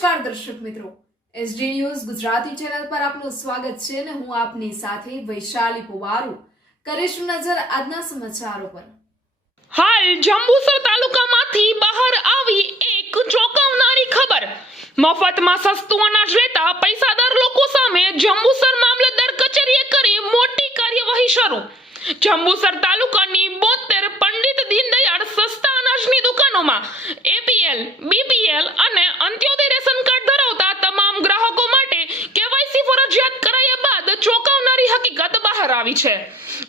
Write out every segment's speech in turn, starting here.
નમસ્કાર દર્શક મિત્રો. એસડી ન્યૂઝ ગુજરાતી ચેનલ પર આપનું સ્વાગત છે અને હું આપની સાથે વૈશાલી પુવારુ. કરીશું નજર આજના સમાચારો પર. હાલ જંબુસર તાલુકામાંથી બહાર આવી એક ચોંકાવનારી ખબર. મફતમાં સસ્તું અનાજ લેતા પૈસાદાર લોકો સામે જંબુસર મામલતદાર કચેરીએ કરી મોટી કાર્યવાહી શરૂ. જંબુસર તાલુકાની બોતેર દુકાનોમાં એપીએલ બીપીએલ અને અંત્યોદય રેશન કાર્ડ ધરાવતા તમામ ગ્રાહકો માટે કેવાયસી ફરજિયાત કરાયા બાદ ચોંકાવનારી હકીકત બહાર આવી છે.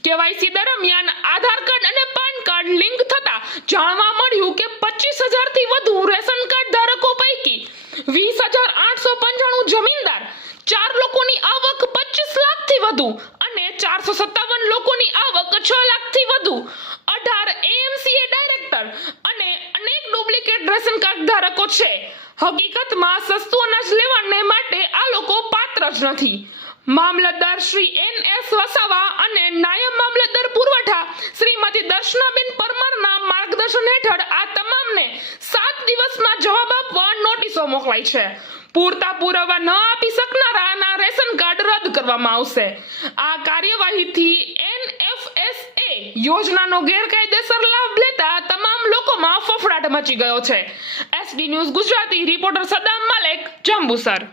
કેવાયસી દરમિયાન આધાર કાર્ડ અને પાન કાર્ડ લિંક થતા જાણવા મળ્યું કે પચીસ હજારથી વધુ રેશન કાર્ડ ધારકો પૈકી વીસ હજાર આઠસો પંચાણું જમીનદાર, ચાર લોકોની આવક પચીસ લાખથી વધુ અને ચારસો સત્તાવન લોકોની આવક છ લાખથી વધુ અઢાર એએમસીએ ડાયરેક્ટર અને અનેક ડુપ્લિકેટ રેશન કાર્ડ ધારકો છે. હકીકતમાં સસ્તું અનાજ લેવાને માટે આ લોકો પાત્ર જ નથી. મામલતદાર શ્રી એન એસ વસાવા અને નાયબ મામલતદાર પુરવઠા શ્રીમતી દર્શનાબેન પરમારના માર્ગદર્શન હેઠળ આ તમામને સાત દિવસમાં જવાબ આપવા નોટિસો મોકલાઈ છે. પૂરતા પુરાવા ન આપી શકનારાના રેશન કાર્ડ રદ કરવામાં આવશે. આ કાર્યવાહીથી એનએફએસએ યોજનાનો ગેરકાયદેસર લાભ લેતા તમામ મચી ગયો છે. SD news Gujarati reporter Saddam Malek Jambusar.